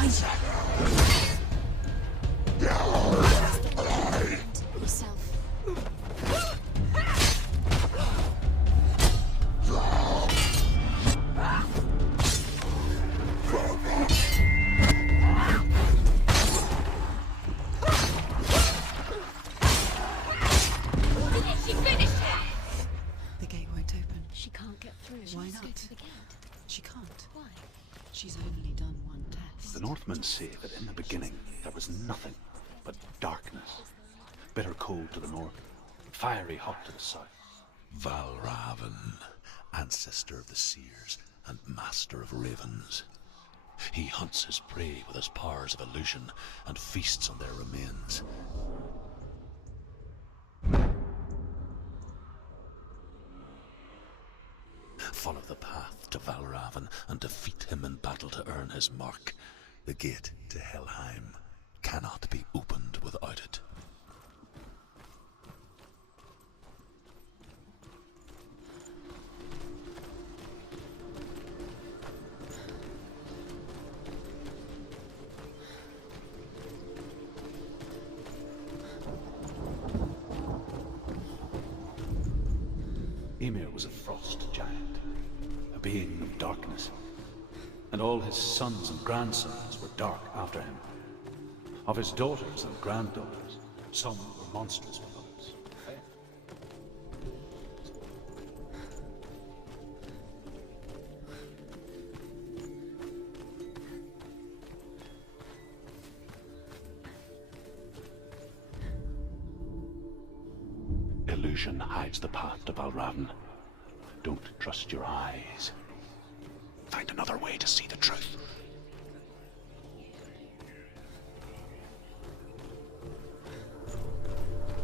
Behind you. Yourself. She finished him! The gate won't open. She can't get through. Why Let's not? go to the gate. She can't. Why? She's only done one test. The Northmen say that in the beginning there was nothing but darkness. Bitter cold to the north, fiery hot to the south. Valravn, ancestor of the seers and master of ravens. He hunts his prey with his powers of illusion and feasts on their remains. Follow the path to Valravn and defeat him in battle to earn his mark. The gate to Helheim cannot be opened without it. Ymir was a frost giant, a being of darkness, and all his sons and grandsons were dark after him. Of his daughters and granddaughters, some were monstrous with others. Illusion hides the path to Valravn. Don't trust your eyes. Find another way to see the truth.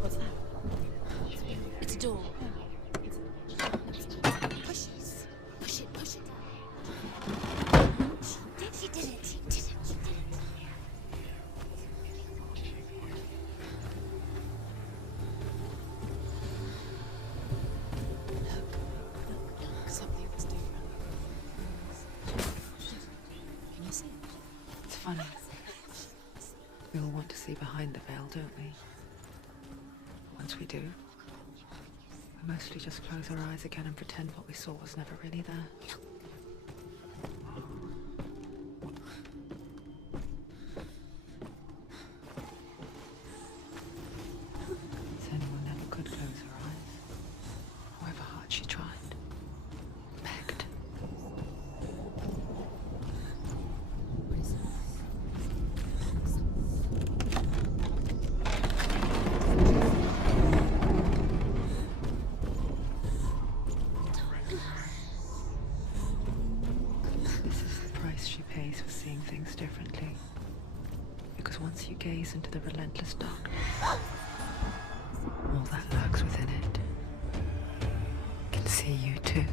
What's that? It's a door. Push it. Push it. Push it. She did it. She did it. She did it. Something was different. Can you see it? It's funny. We all want to see behind the veil, don't we? Once we do, we mostly just close our eyes again and pretend what we saw was never really there. Senua never could close her eyes, however hard she tried. Begged. This is the price she pays for seeing things differently. Because once you gaze into the relentless darkness, all that lurks within it can see you too.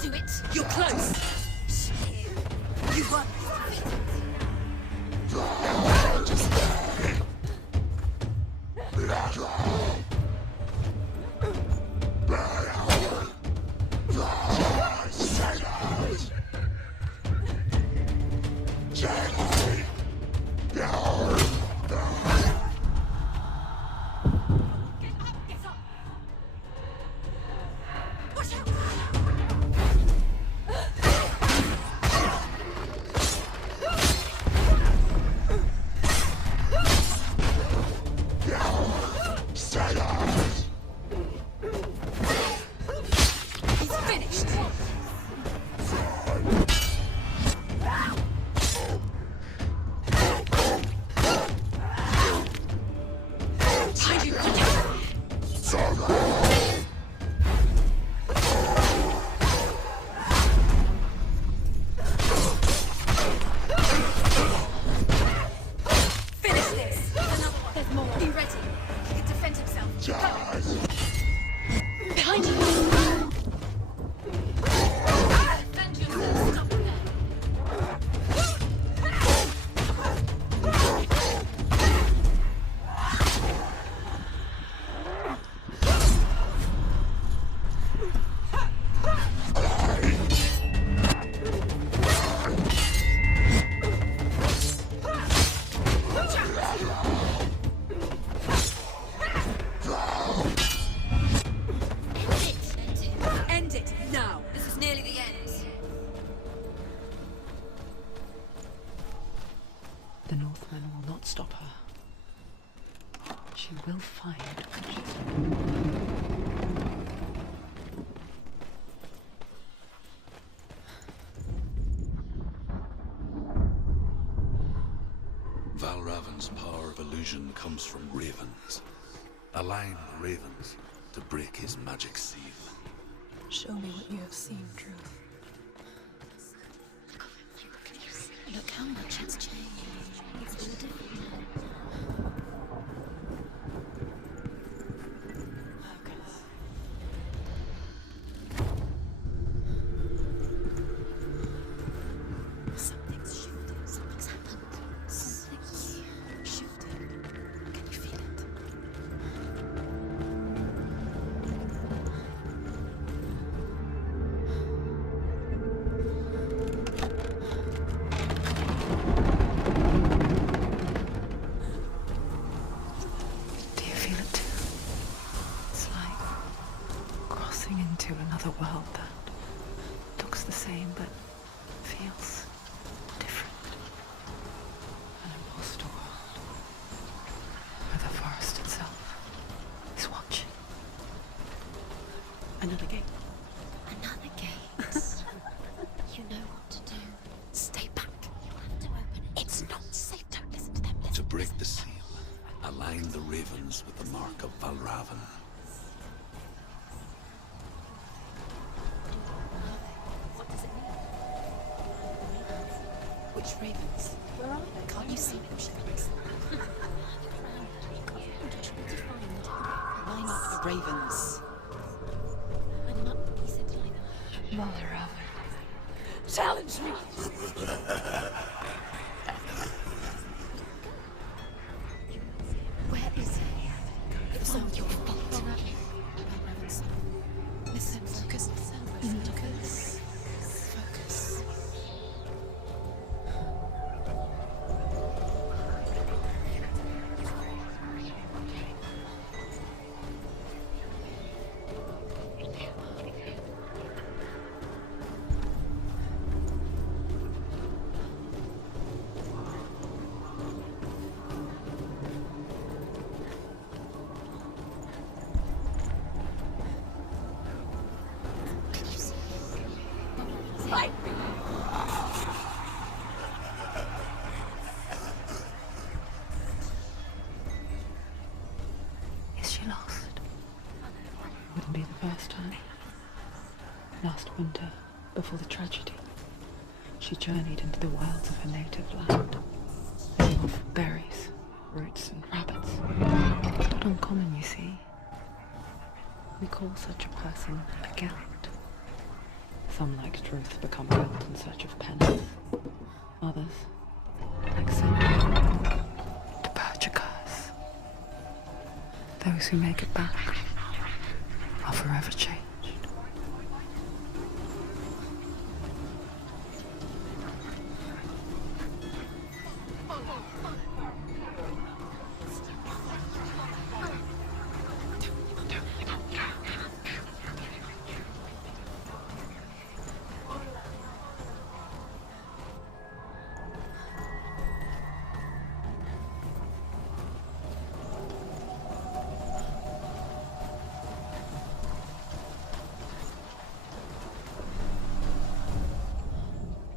Do it. You're close. You won. Get up. Watch out. He's finished. Behind you. Finish this. Another one. There's more. Be ready. He can defend himself. Go. Behind you. Defend yourself. Stop there. Valravn's power of illusion comes from ravens. Align the ravens to break his magic seal. Show me what you have seen, Truth. Look how much it's changed. It's all different now. Something's shifted. Something's happened. Something's shifted. Can you feel it? Do you feel it too? It's like crossing into another world that looks the same but feels different. An imposter world where the forest itself is watching. Another gate. Another gate. You know what to do. Stay back. You have to open it. It's not safe. Don't listen to them. To break the seal, align the ravens with the mark of Valravn. What does it mean? Which ravens? Where are they? Can't you see them, Shepherds? Line up the ravens. Line them up. He said to line up. Valravn. Challenge me! Where is he? It's all your fault. Valravn's son. Listen, focus. Focus. Focus. Is she lost? Wouldn't be the first time. Last winter, before the tragedy, she journeyed into the wilds of her native land, living off berries, roots, and rabbits. Not uncommon, you see. We call such a person a Gelt. Some, like Truth, become a Gelt in search of penance. Others, like Senua, to purge a curse. Those who make it back are forever changed.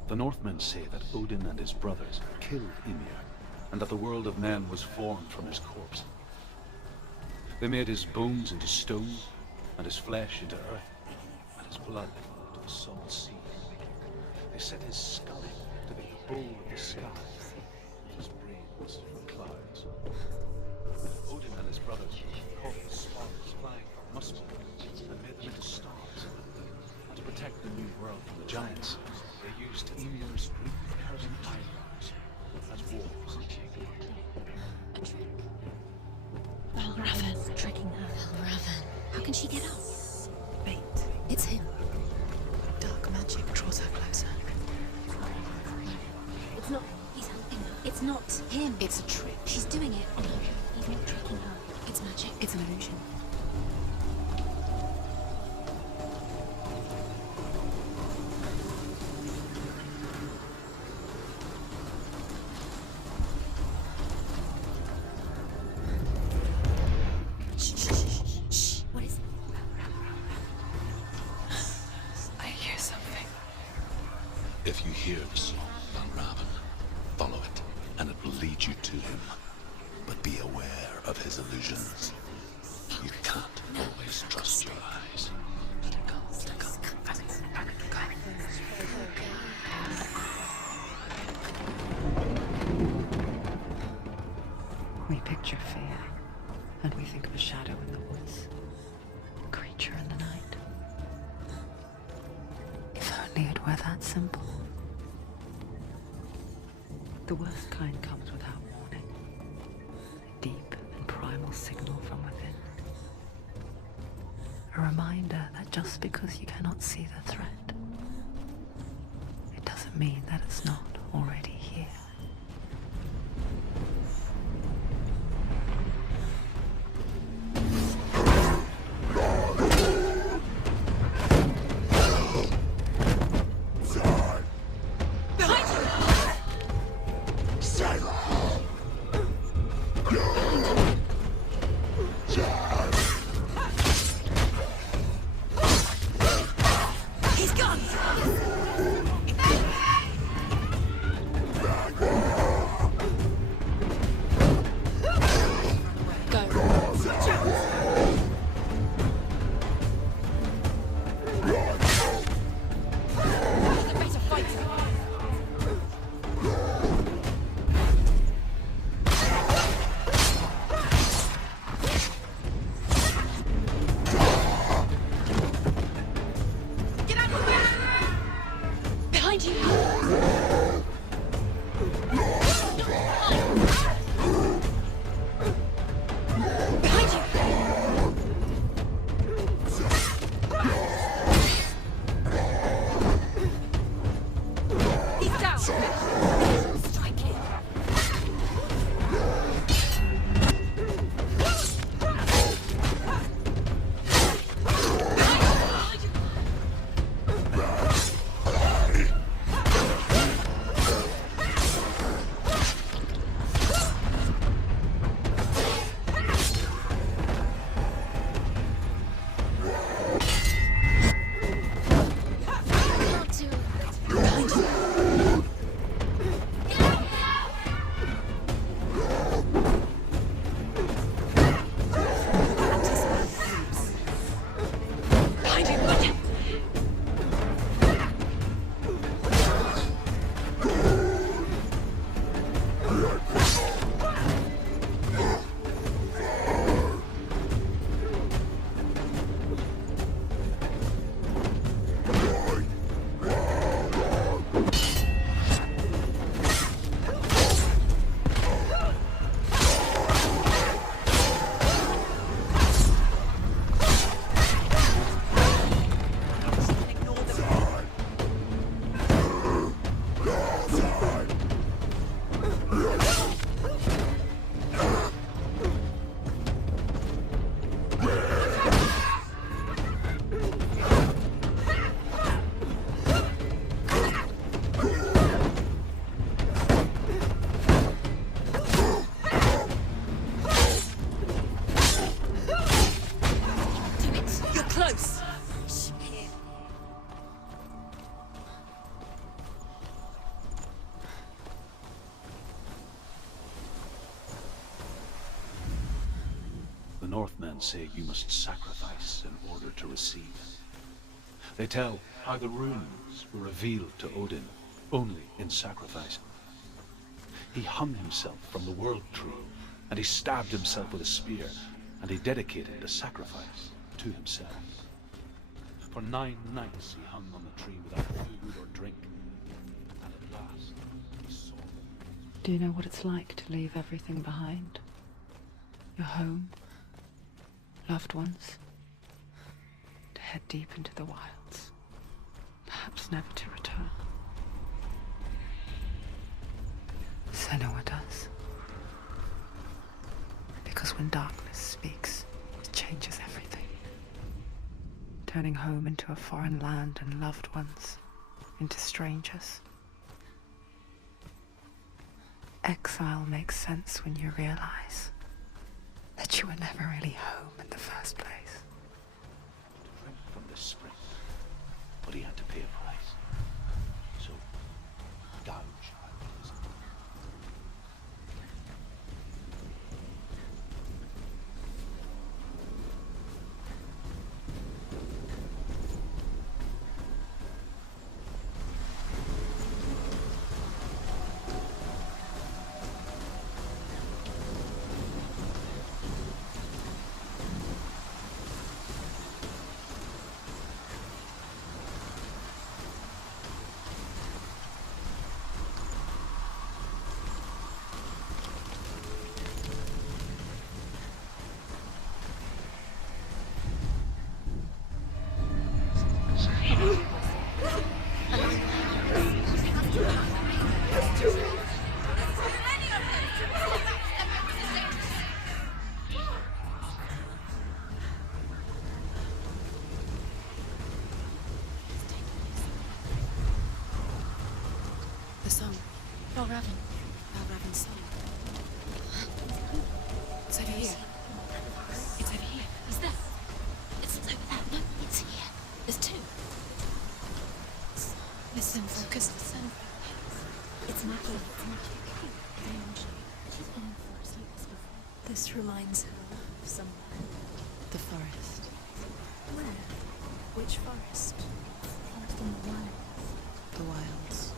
The Northmen say that Odin and his brothers killed Ymir, and that the world of men was formed from his corpse. They made his bones into stone, and his flesh into earth, and his blood into the salt sea. They set his skull to be the bowl of the sky, and his brains for clouds. Odin and his brothers caught the sparks flying from Muspelheim and made them into stars. And to protect the new world from the giants, they used Ymir's great curving eyebrows as walls. A trick. Valravn. Tricking her. Valravn. How can she get out? Bait. It's him. Dark magic draws her closer. It's not. He's helping her. It's not him. It's a trick. She's doing it. No, he's not tricking her. It's magic. It's an illusion. If you hear the song, Valravn, follow it, and it will lead you to him. illusions. You can't always trust your eyes. We picture fear, and we think of a shadow in the woods, a creature in the night. If only it were that simple. The worst kind comes without warning. A deep and primal signal from within. A reminder that just because you cannot see the threat, it doesn't mean that it's not already here. The Northmen say you must sacrifice in order to receive. They tell how the runes were revealed to Odin only in sacrifice. He hung himself from the world tree, and he stabbed himself with a spear, and he dedicated the sacrifice to himself. For 9 nights he hung on the tree without food or drink, and at last he saw. Do you know what it's like to leave everything behind? Your home, loved ones, to head deep into the wilds, perhaps never to return. Senua does. Because when darkness speaks, it changes everything. Turning home into a foreign land and loved ones into strangers. Exile makes sense when you realize that you were never really home in the first place. To drink from this spring, but he had to pay a price. So, gouge out his The song. Valravn. Valravn's song. It's over here. It's over here. Is that? It's over there. No, it's here. There's two. Listen, focus. Listen. It's magic. This reminds her of somewhere. The forest. Where? Which forest? Forest in the wild. The wilds.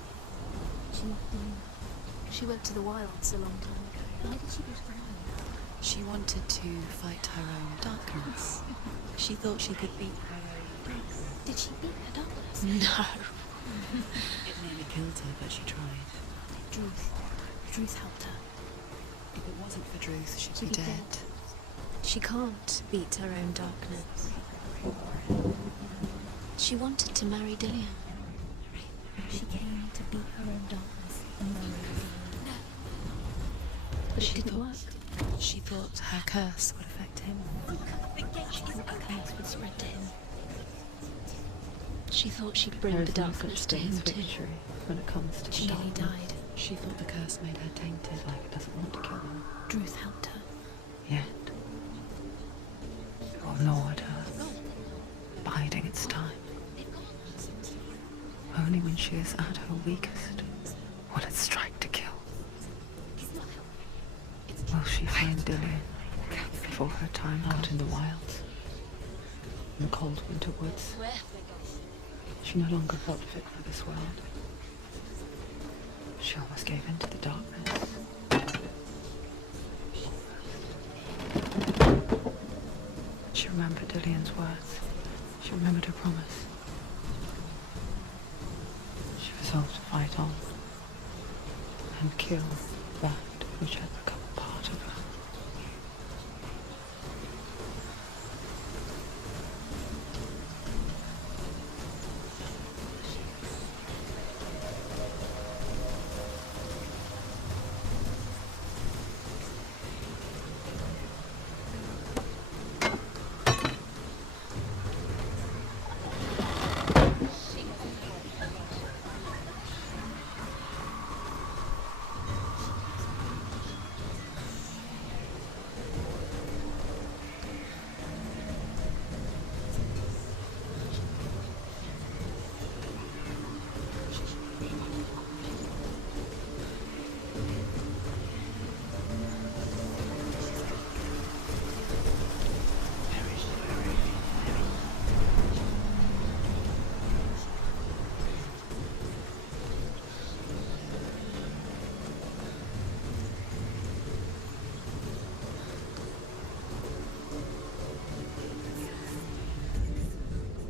She went to the wilds a long time ago. Why did she go to the wilds? She wanted to fight her own darkness. She thought she could beat her own. Did she beat her darkness? No. It nearly killed her, but she tried. Druth helped her. If it wasn't for Druth, she'd She'd be be dead. She can't beat her own darkness. She wanted to marry Dillion. She came to beat her own darkness and marry Dillion. But it didn't work. She thought her curse would affect him. She thought her curse would spread to him. She thought she'd bring There the is no darkness such to thing him as too. victory when it comes to She the nearly darkness. died. She thought the curse made her tainted. Like it doesn't want to kill her. Druth helped her. Yet. Or ignored her. Biding its time. Only when she is at her weakest will it strike to kill. Will she find Dillion before her time out in the wilds? In the cold winter woods? She no longer felt fit for this world. She almost gave in to the darkness. She remembered Dillion's words. She remembered her promise. She resolved to fight on and kill that which had become a part of her.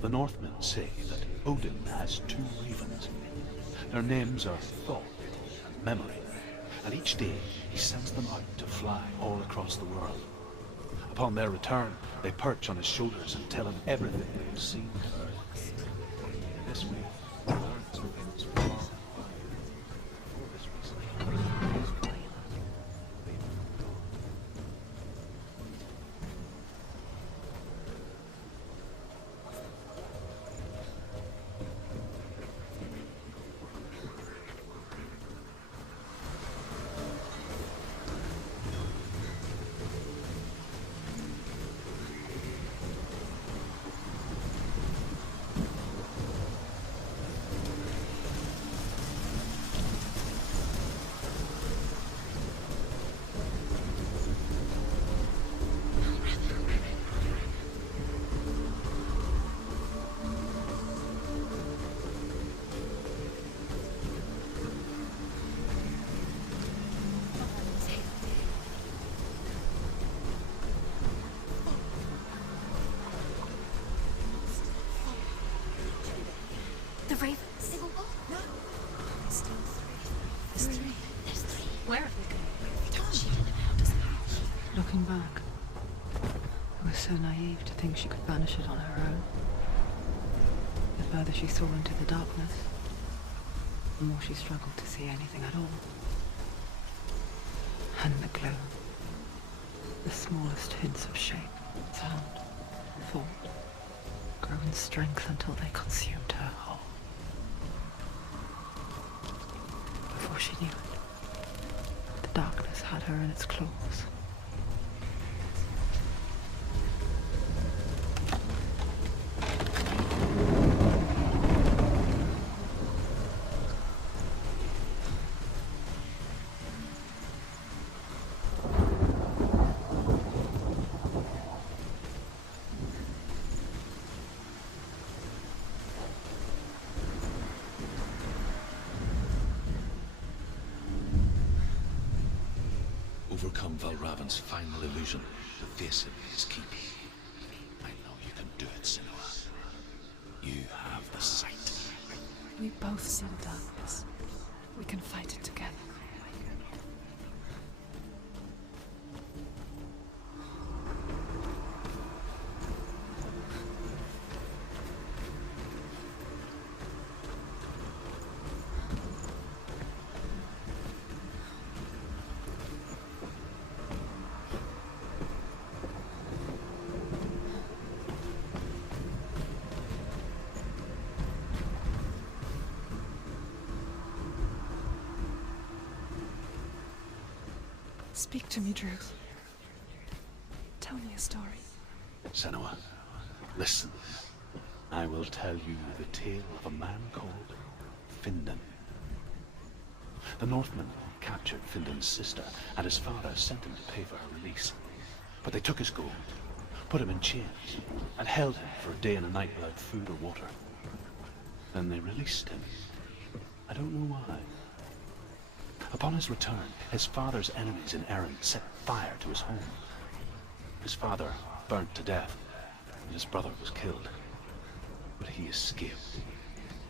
The Northmen say that Odin has two ravens. Their names are Thought and Memory, and each day he sends them out to fly all across the world. Upon their return, they perch on his shoulders and tell him everything they've seen and heard. This way, the words are winds far and wide. For this reason, The ravens. No. Still three. There's three. There's three. Where have they gone? She didn't know how to say. Looking back, I was so naive to think she could banish it on her own. The further she saw into the darkness, the more she struggled to see anything at all. And the gloom, the smallest hints of shape, sound, thought, grew in strength until they consumed her whole. before she knew it. The darkness had her in its claws. Overcome Valravan's final illusion, the face of his keep. I know you can do it, Senua. You have the sight. We both see the darkness. We can fight it together. Speak to me, Drew. Tell me a story. Senua, listen. I will tell you the tale of a man called Findan. The Northmen captured Findan's sister, and his father sent him to pay for her release. But they took his gold, put him in chains, and held him for a day and a night without food or water. Then they released him. I don't know why. Upon his return, his father's enemies in Erin set fire to his home. His father burnt to death, and his brother was killed. But he escaped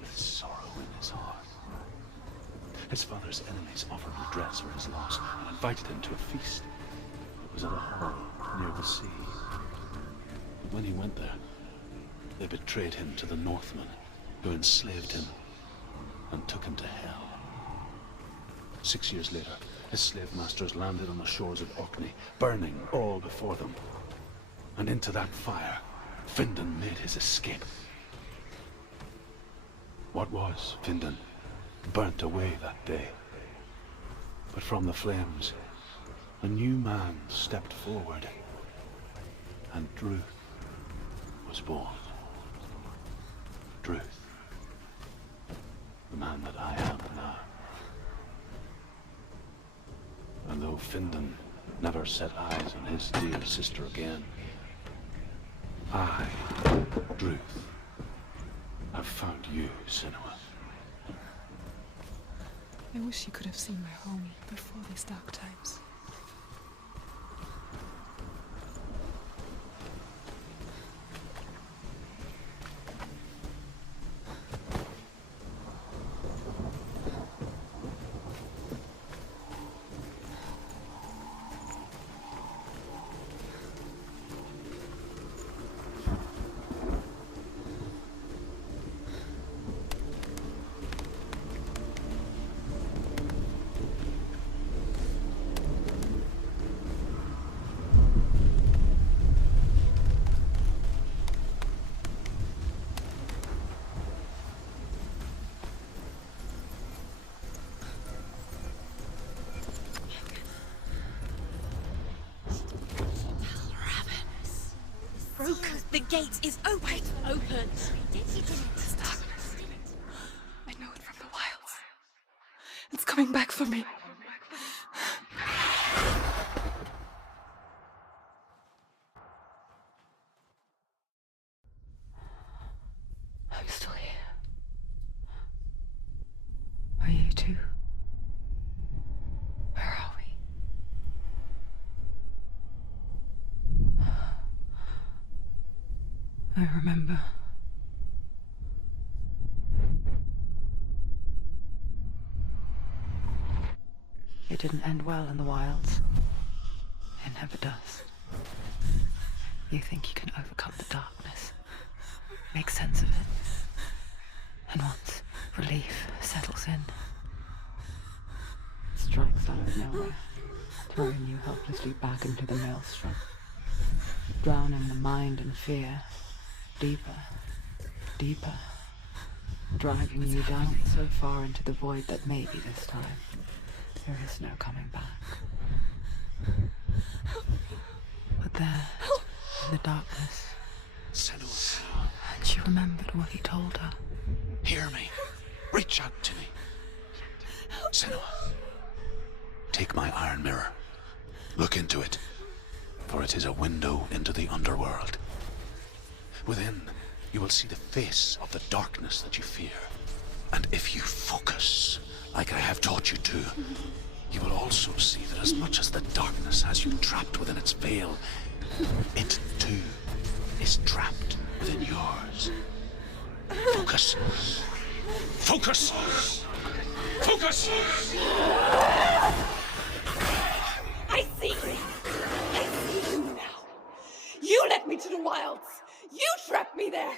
with sorrow in his heart. His father's enemies offered redress for his loss and invited him to a feast. It was at a hall near the sea. But when he went there, they betrayed him to the Northmen, who enslaved him and took him to Hell. 6 years later, his slave masters landed on the shores of Orkney, burning all before them. And into that fire, Findan made his escape. What was Findan burnt away that day. But from the flames, a new man stepped forward, and Druth was born. Druth, the man that I am now. And though Findan never set eyes on his dear sister again, I, Druth, have found you, Senua. I wish you could have seen my home before these dark times. The gate is open! Open! This darkness. I know it from the wilds. It's coming back for me. I'm still here. Are you too? Where are we? I remember. It didn't end well in the wilds. It never does. You think you can overcome the darkness, make sense of it, and once relief settles in, it strikes out of nowhere, throwing you helplessly back into the maelstrom, drowning the mind in fear. Deeper, deeper, driving you down so far into the void that maybe this time there is no coming back. But there, in the darkness, Senuas, and she remembered what he told her. hear me. Reach out to me. Senua, take my iron mirror. Look into it, for it is a window into the underworld. Within, you will see the face of the darkness that you fear. And if you focus, like I have taught you to, you will also see that as much as the darkness has you trapped within its veil, it too is trapped within yours. Focus. Focus! Focus! I see you! I see you now! You led me to the wilds! You trapped me there!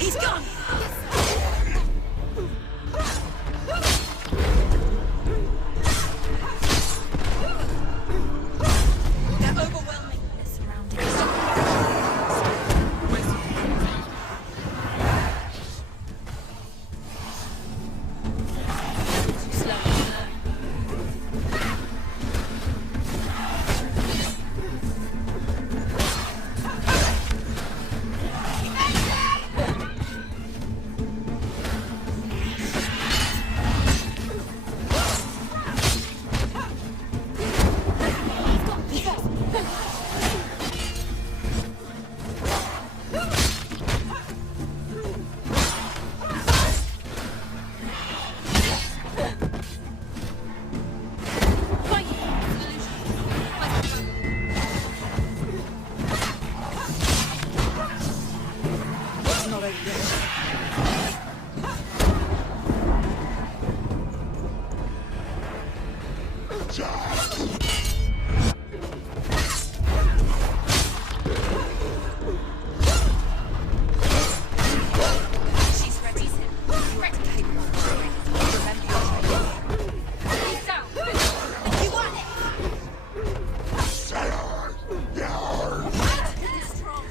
He's gone! They're overwhelming. They're surrounding us. She's ready. Ready. Remember your training. He's down. You want it! It's strong.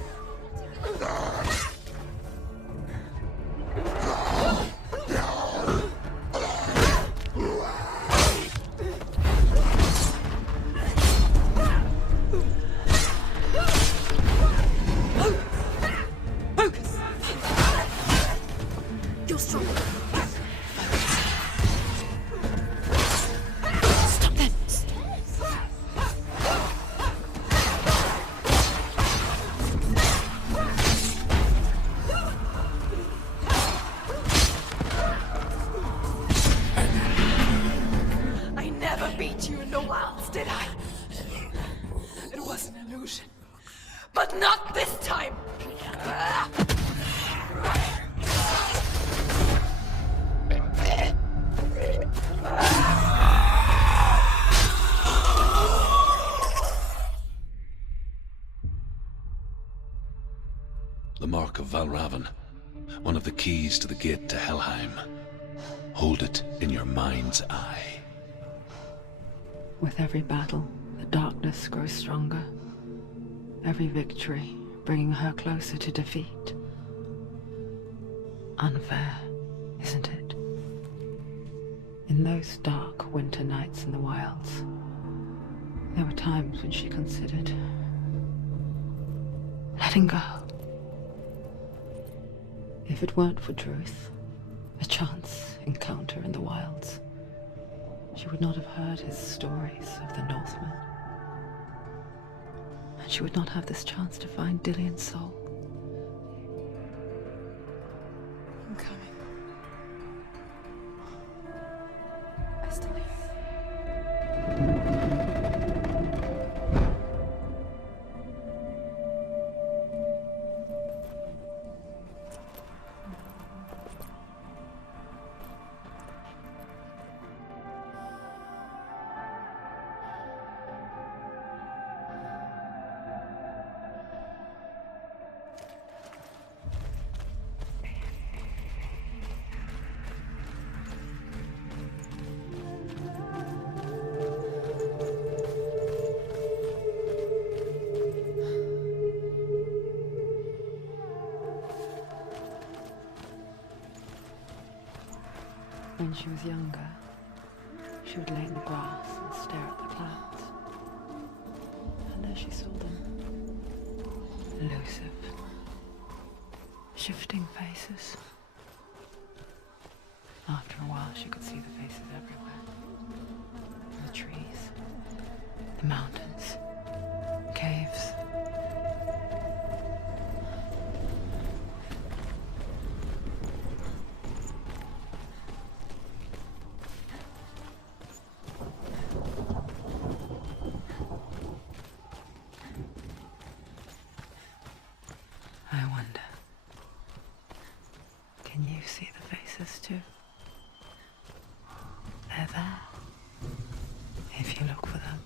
Focus! You're strong. Stop them! I never beat you in the wilds, did I? It was an illusion. But not this time! The mark of Valravn, one of the keys to the gate to Helheim. Hold it in your mind's eye. With every battle, the darkness grows stronger. Every victory bringing her closer to defeat. Unfair, isn't it? In those dark winter nights in the wilds, there were times when she considered letting go. If it weren't for Druth, a chance encounter in the wilds, she would not have heard his stories of the Northmen. And she would not have this chance to find Dillion's soul. I'm coming. I still hear When she was younger, she would lay in the grass and stare at the clouds. And there she saw them. Elusive. Shifting faces. After a while, she could see the faces everywhere. The trees, the mountains, caves. I wonder, can you see the faces too? They're there, if you look for them.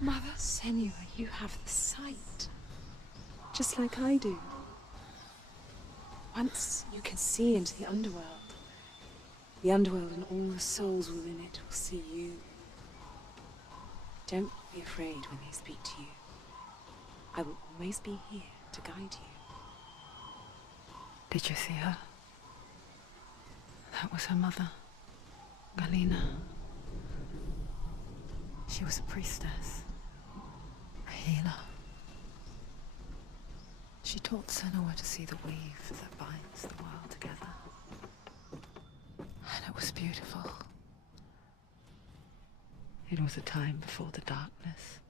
Mother Senua, you have the sight. Just like I do. Once you can see into the underworld and all the souls within it will see you. Don't be afraid when they speak to you. I will always be here to guide you. Did you see her? That was her mother, Galina. She was a priestess, a healer. She taught Senua to see the weave that binds the world together. And it was beautiful. It was a time before the darkness.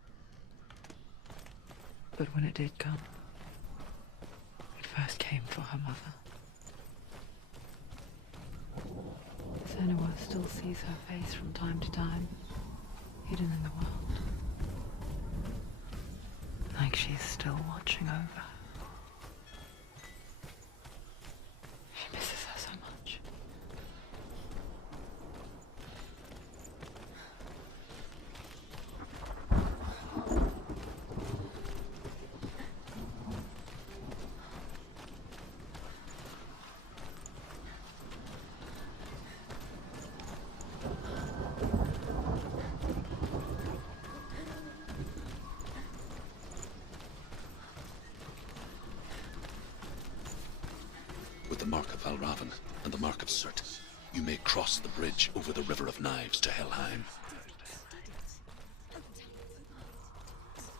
But when it did come, it first came for her mother. Senua still sees her face from time to time, hidden in the world. Like she's still watching over her. She misses her so much. With the mark of Valravn and the mark of Surt, you may cross the bridge over the River of Knives to Helheim.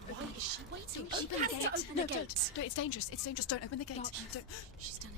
Why is she waiting? Open the gate. No, don't. No, it's dangerous. It's dangerous. Don't open the gate. Don't. She's done